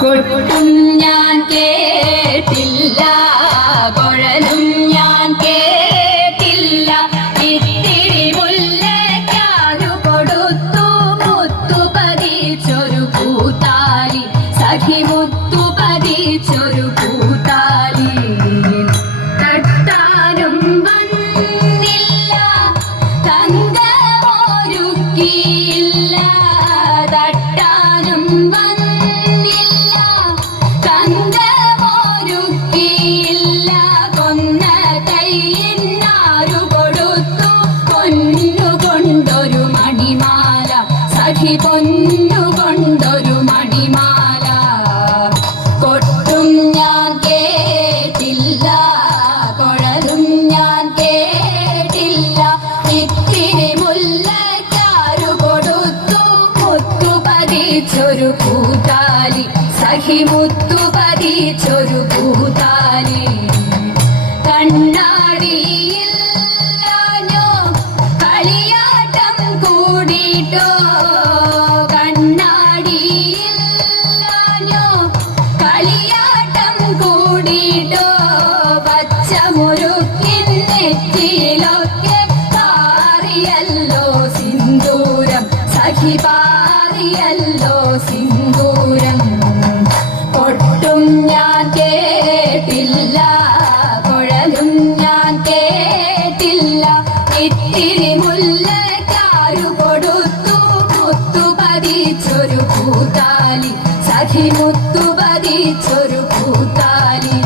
കൊട്ടും ഞാൻ കേട്ടില്ല, കുഴലും ഞാൻ കേട്ടില്ല. ഇത്തിരി മുല്ലയ്ക്കാരു കൊടുത്തു മുത്തു പതിച്ചൊരു പൂത്താലി, സഖി മുത്തു പതിച്ചൊരു പൂത്താലി. തട്ടാനും വന്നില്ല, തങ്കമൊരുക്കിയില്ല. തട്ടാനും വന്നില്ല, തങ്കമൊരുക്കിയില്ല. കൊന്ന കൈയിനാരു കൊടുത്തു പൊന്നുകൊണ്ടൊരു മണിമാല, സഖി പൊന്നുകൊണ്ടൊരു മണിമാല. കൊട്ടും ഞാൻ കേട്ടില്ല, കുഴലും ഞാൻ കേട്ടില്ല. ഇത്തിരി മുല്ലയ്ക്കാരു കൊടുത്തു മുത്തു പതിച്ചൊരു പൂത്താലി, സഖി മുത്തു പതിച്ചൊരു പൂത്താലി. കണ്ണാടിയില്ലാഞ്ഞോ കളിയാട്ടം കൂടിട്ടോ, കണ്ണാടിയില്ലാഞ്ഞോ കളിയാട്ടം കൂടിട്ടോ. പച്ചമുറുക്കിൻ നെറ്റിയിലൊക്കെ പാറിയല്ലോ സിന്ദൂരം, സഖി പാറിയല്ലോ സിന്ദൂരം. കൊട്ടും ഞാൻ കേട്ടില്ല, കുഴലും ഞാൻ കേട്ടില്ല. ഇത്തിരി മുല്ലയ്ക്കാരു കൊടുത്തു മുത്തു പതിച്ചൊരു പൂത്താലി, സഖി മുത്തു പതിച്ചൊരു പൂത്താലി.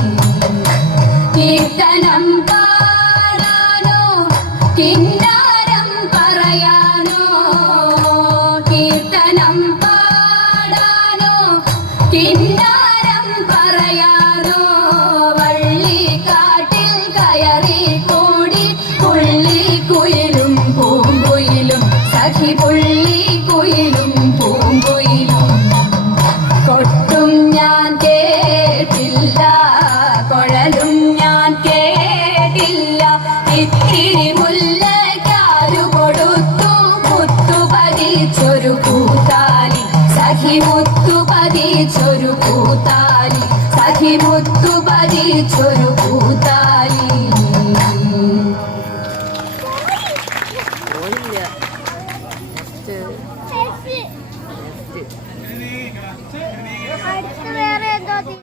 കീർത്തനം പാടാനോ കിന്നാരം പറയാനോ, കീർത്തനം പാടാനോ കിന്നാരം പറയാനോ. വള്ളിക്കാട്ടിൽ കയറി കൂടി പുള്ളിക്കുയിലും പൂങ്കുയിലും, സഖി പുള്ളിക്കുയിലും പൂങ്കുയിലും. കൊട്ടും ഞാൻ കേട്ടില്ല, കുഴലും ഞാൻ കേട്ടില്ല. ഇത്തിരി മുല്ലയ്ക്കാരു കൊടുത്തു മുത്തു പതിച്ചൊരു പൂത്താലി, സഖി മുത്തു പതിച്ചൊരു പൂത്താലി, സഖി മുത്തു പതിച്ചൊരു